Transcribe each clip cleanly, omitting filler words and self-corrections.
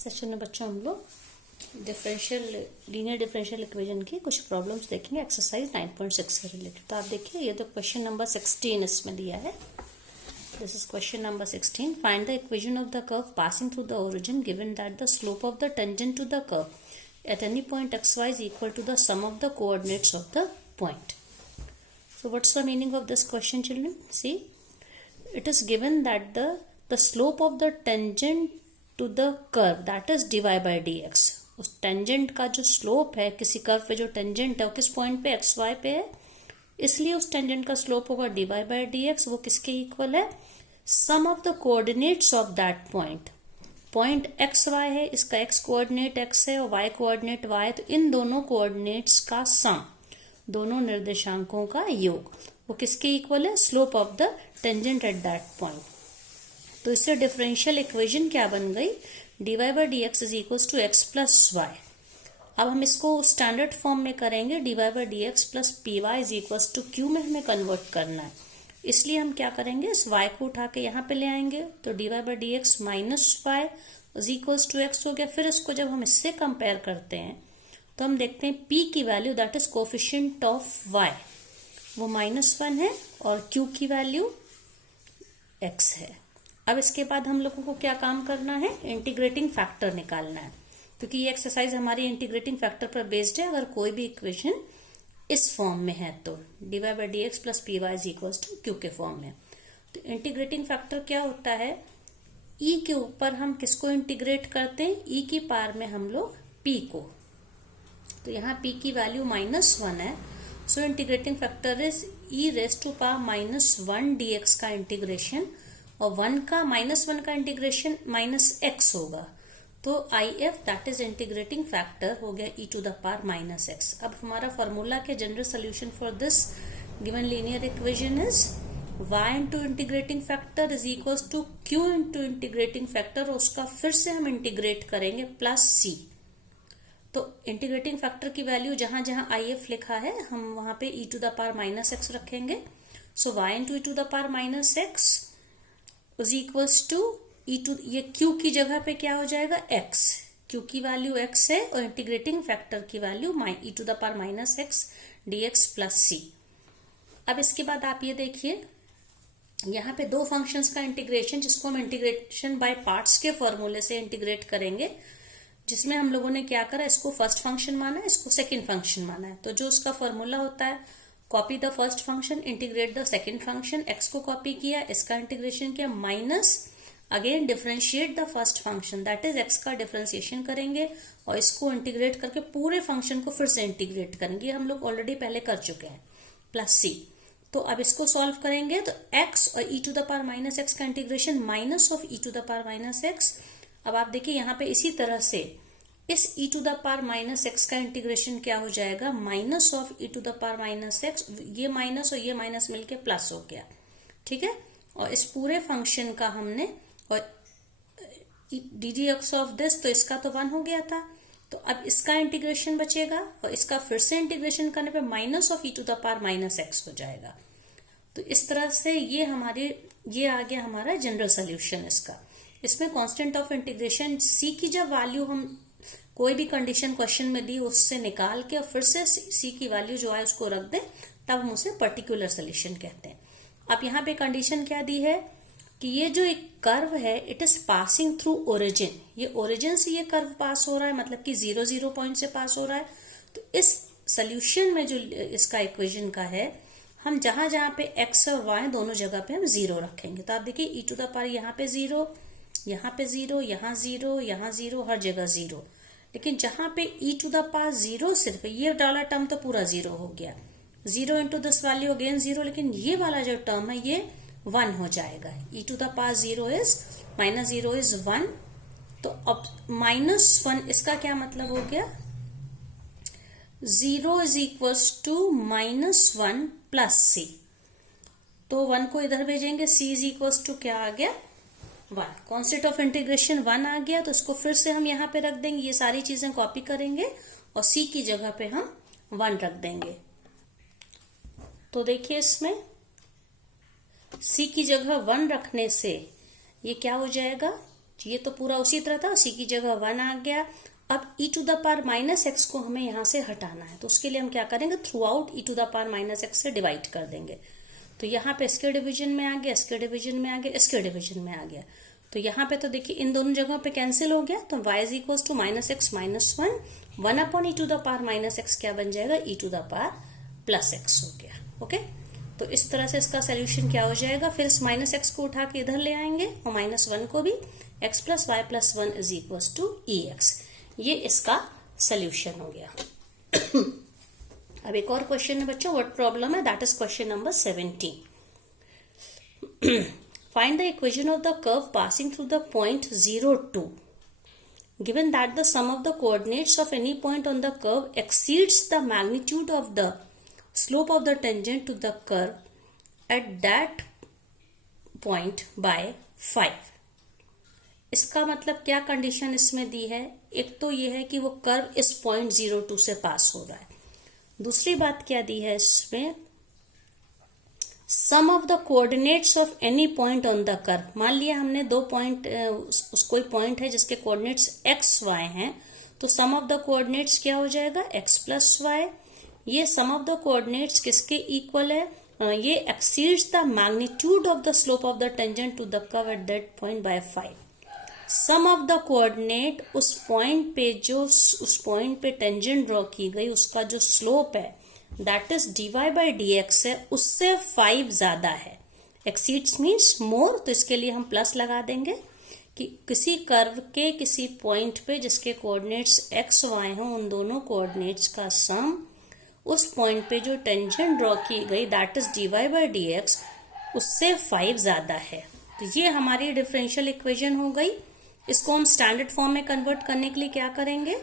Session में बच्चों हम लोग लीनियर डिफरेंशियल इक्वेशन की कुछ प्रॉब्लम्स देखेंगे एक्सरसाइज 9.6 से रिलेटेड। तो आप देखिए ये तो क्वेश्चन नंबर 16 इसमें दिया है। This is question number 16। Find the equation of the curve passing through the origin given that the slope of the tangent to the curve at any point xy is equal to the sum of the coordinates of the point. So what's the meaning of this question, children? See, it is given that the slope of the tangent to the curve that is dy by dx. उस tangent का जो slope है किसी curve पे जो tangent है वो किस पॉइंट पे xy पे है, इसलिए उस टेंजेंट का स्लोप होगा dy by dx। वो किसके इक्वल है? Sum of the coordinates of that point. Point xy है, इसका x कोऑर्डिनेट x है और y कोऑर्डिनेट y है, तो इन दोनों कोऑर्डिनेट्स का सम, दोनों निर्देशांकों का योग, वो किसके इक्वल है? Slope of the tangent at that point. तो इससे डिफरेंशियल इक्वेशन क्या बन गई? dy by dx is equals to x plus y। अब हम इसको स्टैंडर्ड फॉर्म में करेंगे, dy by dx plus py is equals to q में हमें कन्वर्ट करना है। इसलिए हम क्या करेंगे, इस y को उठा के यहाँ पे ले आएंगे, तो dy by dx minus y is equals to x हो गया। फिर इसको जब हम इससे कंपेयर करते हैं तो हम देखते हैं p की value that is coefficient of y वो -1 है और q की वैल्यू x है। अब इसके बाद हम लोगों को क्या काम करना है? इंटीग्रेटिंग फैक्टर निकालना है, क्योंकि ये एक्सरसाइज हमारी इंटीग्रेटिंग फैक्टर पर बेस्ड है। अगर कोई भी इक्वेशन इस फॉर्म में है तो dy by dx plus py is equals to q के फॉर्म में। तो इंटीग्रेटिंग फैक्टर क्या होता है? e के ऊपर हम किसको इंटीग्रेट करते हैं? e की पावर में हम लोग p को। तो यहाँ p की वैल्यू -1 है, so integrating factor is e raise to power -1 dx का इंटीग्रेशन, और 1 का -1 का इंटीग्रेशन -x होगा। तो IF that is integrating factor हो गया e to the power -x। अब हमारा फॉर्मूला के general solution for this given linear equation is y into integrating factor is equals to q into integrating factor, और उसका फिर से हम इंटीग्रेट करेंगे +c। तो इंटीग्रेटिंग फैक्टर की वैल्यू जहां जहां IF लिखा है हम वहां पे e to the power -x रखेंगे। So y into e to the power -x is equals to e to, ये q की जगह पे क्या हो जाएगा? x। q की वैल्यू x है और इंटीग्रेटिंग फैक्टर की value e to the power -x dx plus c। अब इसके बाद आप ये देखिए, यहाँ पे दो फंक्शंस का इंटीग्रेशन, जिसको हम इंटीग्रेशन बाय पार्ट्स के फॉर्मूले से इंटीग्रेट करेंगे, जिसमें हम लोगों ने क्या करा, इसको फर्स्ट फंक्शन माना है, इसको सेकेंड फंक्शन माना है। तो जो उसका फॉर्मूला होता है, copy the first function integrate the second function, x को कॉपी किया, इसका इंटीग्रेशन किया, minus again differentiate the first function that is x का डिफरेंशिएशन करेंगे और इसको इंटीग्रेट करके पूरे फंक्शन को फिर से इंटीग्रेट करेंगे। हम लोग ऑलरेडी पहले कर चुके हैं, +c। तो अब इसको सॉल्व करेंगे तो x और e to the power -x का integration minus of e to the power -x। अब आप देखिए यहाँ पे इसी तरह से इस e to the power -x का इंटीग्रेशन क्या हो जाएगा? Minus of e to the power -x, ये माइनस और ये माइनस मिलके प्लस हो गया, ठीक है। और इस पूरे फंक्शन का हमने, और ddx ऑफ दिस, तो इसका तो 1 हो गया था, तो अब इसका इंटीग्रेशन बचेगा और इसका फिर से इंटीग्रेशन करने पे minus of e to the power -x हो जाएगा। तो इस तरह से ये आ गया हमारा जनरल सोल्यूशन इसका। इसमें कांस्टेंट ऑफ इंटीग्रेशन c की जब वैल्यू हम कोई भी कंडीशन क्वेश्चन में दी उससे निकाल के और फिर से c की वैल्यू जो है उसको रख दें, तब हम उसे पर्टिकुलर सोल्यूशन कहते हैं। अब यहाँ पे कंडीशन क्या दी है कि ये जो एक कर्व है it is passing through origin, ये ओरिजिन से ये कर्व पास हो रहा है, मतलब कि 0 पॉइंट से पास हो रहा है। तो इस सोल्यूशन में जो इसका इक्वेशन का है, हम जहां जहां पे x और y दोनों जगह पे हम 0 रखेंगे। तो आप देखिए e टू द पावर यहाँ पे 0, यहाँ पे 0, यहाँ 0, यहाँ 0, हर जगह 0। लेकिन जहां पे e टू द पावर 0 सिर्फ ये डाला टर्म तो पूरा 0 हो गया, 0 इंटू दिस वैल्यू अगेन 0, लेकिन ये वाला जो टर्म है ये 1 हो जाएगा। e to the power 0 is -0 is 1, तो अब -1 इसका क्या मतलब हो गया? 0 is equals to -1 plus c। तो 1 को इधर भेजेंगे, c इज इक्वल्स टू क्या आ गया? 1। कॉन्सेप्ट ऑफ इंटीग्रेशन 1 आ गया, तो इसको फिर से हम यहाँ पे रख देंगे, ये सारी चीजें कॉपी करेंगे और c की जगह पे हम 1 रख देंगे। तो देखिए इसमें c की जगह 1 रखने से ये क्या हो जाएगा? ये तो पूरा उसी तरह था, उसी की जगह 1 आ गया। अब e to the power minus x को हमें यहाँ से हटाना है, तो उसके लिए हम क्या करेंगे, throughout e to the power minus x से डिवाइड कर देंगे। तो यहाँ पे इसके डिवीजन में आ गया, इसके डिवीजन में आ गया, इसके डिवीजन में आ गया। तो यहाँ पे तो देखिए इन दोनों जगहों पे कैंसिल हो गया, तो y is equal to minus x minus 1 upon e to the power minus x क्या बन जाएगा, e to the power plus x हो गया। ओके, तो इस तरह से इसका सोल्यूशन क्या हो जाएगा, फिर इस माइनस एक्स को उठा के इधर ले आएंगे और माइनस 1 को भी, x plus y plus 1 is equal to e x. ये इसका सोल्यूशन हो गया। अब एक और क्वेश्चन है बच्चों, व्हाट प्रॉब्लम है, that is question number 17। Find the equation of the curve passing through the point 0, 2. Given that the sum of the coordinates of any point on the curve exceeds the magnitude of the slope of the tangent to the curve at that point by 5. इसका मतलब क्या condition इसमें दी है, एक तो ये है कि वो कर्व इस पॉइंट 02 से पास हो रहा है। दूसरी बात क्या दी है इसमें, sum of the coordinates of any point on the curve. मान लिया हमने दो पॉइंट, कोई पॉइंट है जिसके कोऑर्डिनेट्स एक्स वाई हैं, तो सम ऑफ द कोऑर्डिनेट्स क्या हो जाएगा, एक्स प्लस वाई। ये सम ऑफ द कोऑर्डिनेट्स किसके इक्वल है, ये exceeds the magnitude of the slope of the tangent to the curve at that point by 5। Sum of the coordinate उस point पे, जो उस पॉइंट पे टेंजेंट ड्रॉ की गई, उसका जो स्लोप है that is dy by dx है, उससे 5 ज्यादा है। एक्सीड्स मीन्स मोर, तो इसके लिए हम प्लस लगा देंगे कि किसी कर्व के किसी पॉइंट पे जिसके कोऑर्डिनेट्स x y हैं, उन दोनों कोऑर्डिनेट्स का सम उस पॉइंट पे जो टेंजेंट ड्रॉ की गई that is dy by dx, उससे 5 ज्यादा है। तो ये हमारी डिफरेंशियल इक्वेशन हो गई। इसको हम स्टैंडर्ड फॉर्म में कन्वर्ट करने के लिए क्या करेंगे,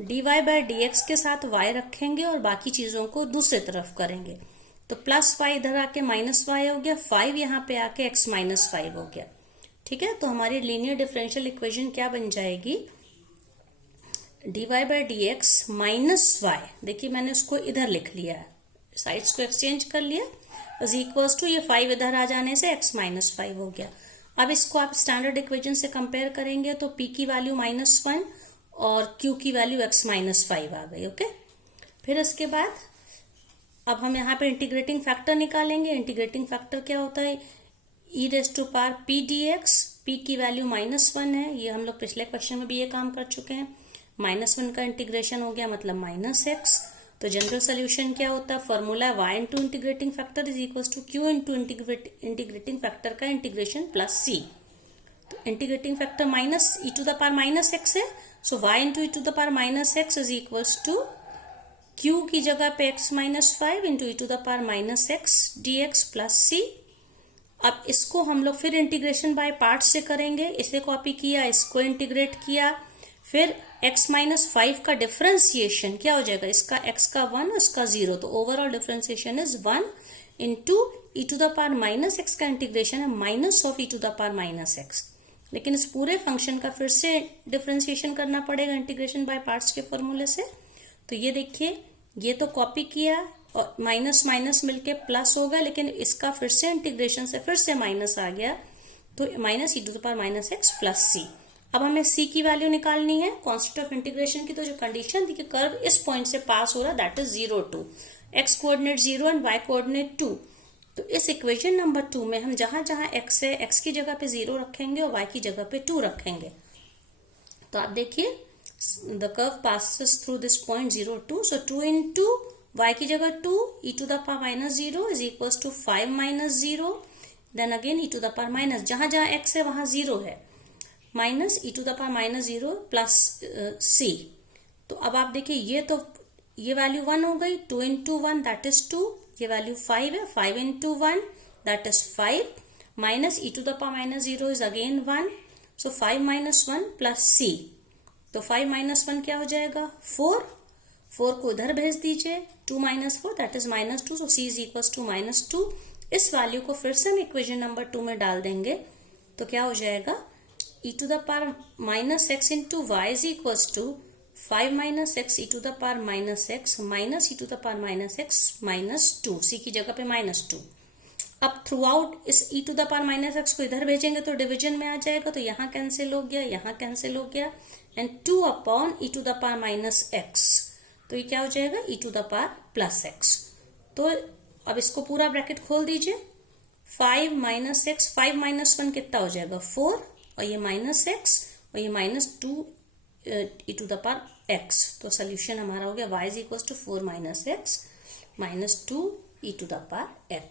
dy बाई dx के साथ y रखेंगे और बाकी चीजों को दूसरे तरफ करेंगे। तो प्लस y इधर आके माइनस y हो गया, 5 यहाँ पे आके x माइनस 5 हो गया। ठीक है, तो हमारी लीनियर डिफरेंशियल इक्वेशन क्या बन जाएगी, dy by dx minus y, देखिए मैंने उसको इधर लिख लिया है, साइड्स को एक्सचेंज कर लिया, इज इक्वल्स टू ये 5 इधर आ जाने से x माइनस 5 हो गया। अब इसको आप स्टैंडर्ड इक्वेशन से कंपेयर करेंगे तो p की वैल्यू -1 और q की वैल्यू x माइनस 5 आ गई। ओके, फिर इसके बाद अब हम यहाँ पे इंटीग्रेटिंग फैक्टर निकालेंगे। इंटीग्रेटिंग फैक्टर क्या होता है, e raise to power p dx, p की वैल्यू -1 है, ये हम लोग पिछले क्वेश्चन में भी ये काम कर चुके हैं। -1 का इंटीग्रेशन हो गया मतलब -x। तो जनरल सोल्यूशन क्या होता है, formula y into integrating factor is equal to q into integrating factor का इंटीग्रेशन प्लस c। तो integrating factor minus e to the power minus x है, so y into e to the power minus x is equals to q की जगह पे x minus 5 into e to the power minus x dx plus c। अब इसको हम लोग फिर integration by part से करेंगे, इसे कॉपी किया, इसको इंटीग्रेट किया, फिर x माइनस 5 का डिफरेंशिएशन क्या हो जाएगा, इसका x का 1 इसका 0, तो overall differentiation is 1 into e to the power minus x का इंटीग्रेशन है minus of e to the power minus x. लेकिन इस पूरे फंक्शन का फिर से डिफरेंशिएशन करना पड़ेगा इंटीग्रेशन बाय पार्ट्स के फॉर्मूले से। तो ये देखिए, ये तो कॉपी किया और माइनस माइनस मिलके प्लस हो गया, लेकिन इसका फिर से इंटीग्रेशन से फिर से माइनस आ गया, तो minus e to the power minus x plus c. अब हमें c की वैल्यू निकालनी है कॉन्स्टेंट ऑफ इंटीग्रेशन की। तो जो कंडीशन थी कि कर्व इस पॉइंट से पास हो रहा that is 0, 2, x coordinate 0 and y coordinate 2। तो इस इक्वेशन नंबर 2 में हम जहां जहां x है, x की जगह पे 0 रखेंगे और y की जगह पे 2 रखेंगे। तो आप देखिए, the curve passes through this point 0, 2, so 2 into y की जगह 2 e to the power minus 0 is equal to 5 minus 0, then again e to the power minus, जहां जहां x है वहां 0 है, minus e to the power minus 0 plus c. तो अब आप देखिए, ये वैल्यू 1 हो गई, 2 इंटू 1 दैट इज 2, ये वैल्यू 5 है, 5 into 1 that is 5, minus e to the power minus 0 is again 1, so 5 minus 1 plus c. तो 5 माइनस 1 क्या हो जाएगा, 4, 4 को इधर भेज दीजिए, 2 minus 4 that is minus 2, so c is equal to -2। इस वैल्यू को फिर से हम इक्वेशन नंबर 2 में डाल देंगे, तो क्या हो जाएगा, e to the power minus x into y is equals to 5 minus x e to the power minus x minus e to the power minus x minus 2, c की जगह पे -2। अब थ्रू आउट इस e to the power minus x को इधर भेजेंगे तो division में आ जाएगा, तो यहाँ कैंसिल हो गया, यहाँ कैंसिल हो गया, and 2 upon e to the power minus x, तो ये क्या हो जाएगा e to the power plus x. तो अब इसको पूरा ब्रैकेट खोल दीजिए, 5 माइनस एक्स, 5 माइनस 1 कितना हो जाएगा 4, और ये माइनस एक्स और ये minus 2 e to the power x. तो सोल्यूशन हमारा हो गया y is equal to 4 minus x minus 2 e to the power x.